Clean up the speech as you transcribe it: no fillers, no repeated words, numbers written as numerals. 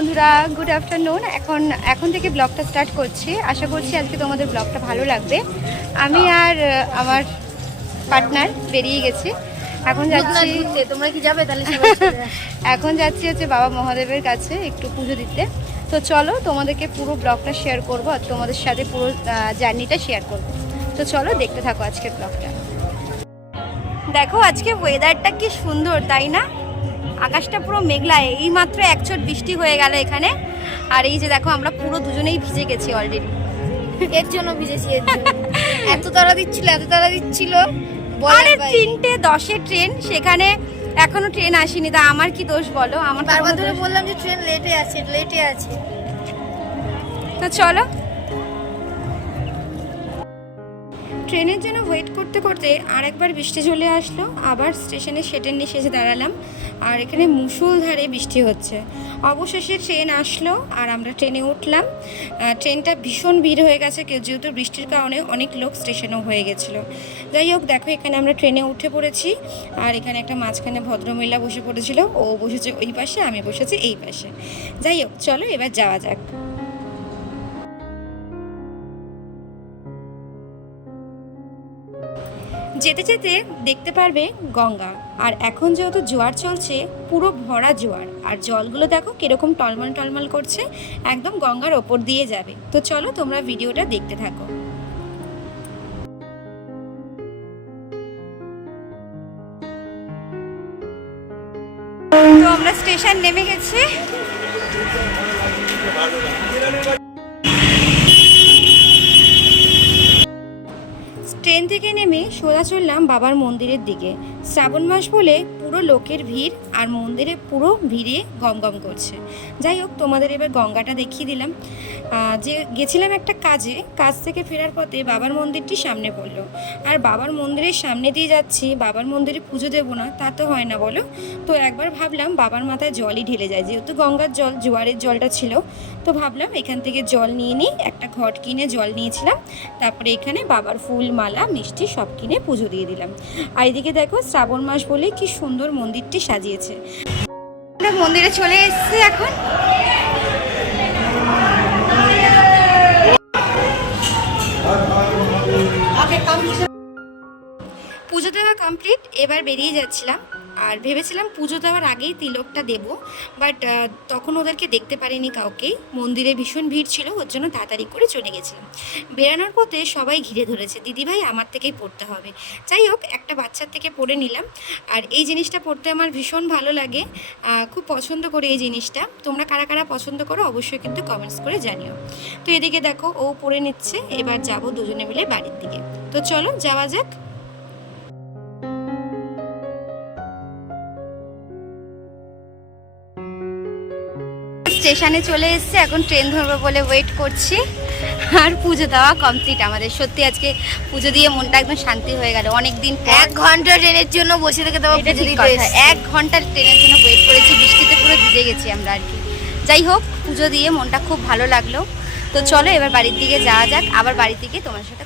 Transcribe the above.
বন্ধুরা, good afternoon. এখন থেকে ব্লগটা স্টার্ট করছি। আশা করছি আজকে তোমাদের ব্লগটা ভালো লাগবে। আমি আর আমার পার্টনার বেরিয়ে গেছি। এখন যাচ্ছি, তোমরা কি যাবে তাহলে? এখন যাচ্ছি হচ্ছে বাবা মহাদেবের কাছে একটু পুজো দিতে। তো চলো তোমাদেরকে পুরো ব্লগটা শেয়ার করব আর তোমাদের সাথে পুরো জার্নিটা শেয়ার করব। তো চলো দেখতে থাকো আজকের ব্লগটা। দেখো আজকে ওয়েদারটা কি সুন্দর, তাই না? আকাশটা পুরো মেঘলা, এইমাত্র এক ছোট বৃষ্টি হয়ে গেল এখানে। আর এই যে দেখো আমরা পুরো দুজনেই ভিজে গেছি অলরেডি। এর জন্য ভিজেছি, এত তাড়া দিচ্ছিল। আরে 3:10 ট্রেন, সেখানে এখনো ট্রেন আসেনি, তা আমার কি দোষ বলো? আমার বারবার ধরে বললাম যে ট্রেন লেটে আছে। তো চলো। ট্রেনের জন্য ওয়েট করতে করতে আরেকবার বৃষ্টি চলে আসলো। আবার স্টেশনে সেটের নিচে এসে দাঁড়ালাম, আর এখানে মুষলধারে বৃষ্টি হচ্ছে। অবশেষে ট্রেন আসলো আর আমরা ট্রেনে উঠলাম। ট্রেনটা ভীষণ ভিড় হয়ে গেছে, যেহেতু বৃষ্টির কারণে অনেক লোক স্টেশনেও হয়ে গেছিলো। যাই হোক, দেখো এখানে আমরা ট্রেনে উঠে পড়েছি। আর এখানে একটা মাঝখানে ভদ্রমহিলা বসে পড়েছিল, ও বসেছে ওই পাশে, আমি বসেছি এই পাশে। যাই হোক, চলো এবার যাওয়া যাক। যেতে যেতে দেখতে পারবে গঙ্গা। আর এখন যেহেতু জোয়ার চলছে, পুরো ভরা জোয়ার, আর জলগুলো দেখো কিরকম টলমল টলমল করছে, একদম গঙ্গার ওপর দিয়ে যাবে। তো চলো তোমরা ভিডিওটা দেখতে থাকো। তো আমরা স্টেশন নেমে গেছি। ট্রেন থেকে নেমে সোজা চললাম বাবার মন্দিরের দিকে। শ্রাবণ মাস বলে পুরো লোকের ভিড়, আর মন্দিরে পুরো ভিড়ে গমগম করছে। যাই হোক, তোমাদের এবার গঙ্গাটা দেখিয়ে দিলাম। যে গেছিলাম একটা কাজ থেকে ফেরার পথে বাবার মন্দিরটি সামনে পড়লো, আর বাবার মন্দিরের সামনে দিয়ে যাচ্ছি। বাবার মন্দিরে পুজো দেবো না তা তো হয় না বলো। তো একবার ভাবলাম বাবার মাথায় জলই ঢেলে যায়, যেহেতু গঙ্গার জল, জোয়ারের জলটা ছিল। তো ভাবলাম এখান থেকে জল নিয়ে নিই। একটা ঘট কিনে জল নিয়েছিলাম, তারপরে এখানে বাবার ফুল, মালা, মিষ্টি সব কিনে পুজো দিয়ে দিলাম। আর এদিকে দেখো শ্রাবণ মাস বলে কি সুন্দর মন্দিরটি সাজিয়েছে। আমরা মন্দিরে চলে এসেছি এখন। পুজো দেওয়া কমপ্লিট, এবার বেরিয়ে যাচ্ছিলাম। আর ভেবেছিলাম পুজো দেওয়ার আগেই তিলকটা দেব, বাট তখন ওদেরকে দেখতে পারিনি কাউকেই। মন্দিরে ভীষণ ভিড় ছিল, ওর জন্য তাড়াতাড়ি করে চলে গেছিলাম। বেরানোর পথে সবাই ঘিরে ধরেছে, দিদিভাই আমার থেকেই পড়তে হবে। যাই হোক, একটা বাচ্চার থেকে পড়ে নিলাম। আর এই জিনিসটা পড়তে আমার ভীষণ ভালো লাগে, খুব পছন্দ করে এই জিনিসটা। তোমরা কারা কারা পছন্দ করো অবশ্যই কিন্তু কমেন্টস করে জানিও। তো এদিকে দেখো ও পড়ে নিচ্ছে, এবার যাব দুজনে মিলে বাড়ির দিকে। তো চলো যাওয়া যাক। স্টেশনে চলে এসেছে, এখন ট্রেন ধরবো বলে ওয়েট করছি। আর পুজো দেওয়া কমপ্লিট আমাদের। সত্যি আজকে পুজো দিয়ে মনটা একদম শান্তি হয়ে গেল। অনেকদিন 1 ঘন্টা ট্রেনের জন্য বসে থেকে দেবো। 1 ঘন্টা ট্রেনের জন্য ওয়েট করেছি, বৃষ্টিতে পুরো ভিজে গেছি আমরা আর কি। যাই হোক, পুজো দিয়ে মনটা খুব ভালো লাগলো। তো চলো এবার বাড়ির দিকে যাওয়া যাক, আবার বাড়ি থেকে তোমার সাথে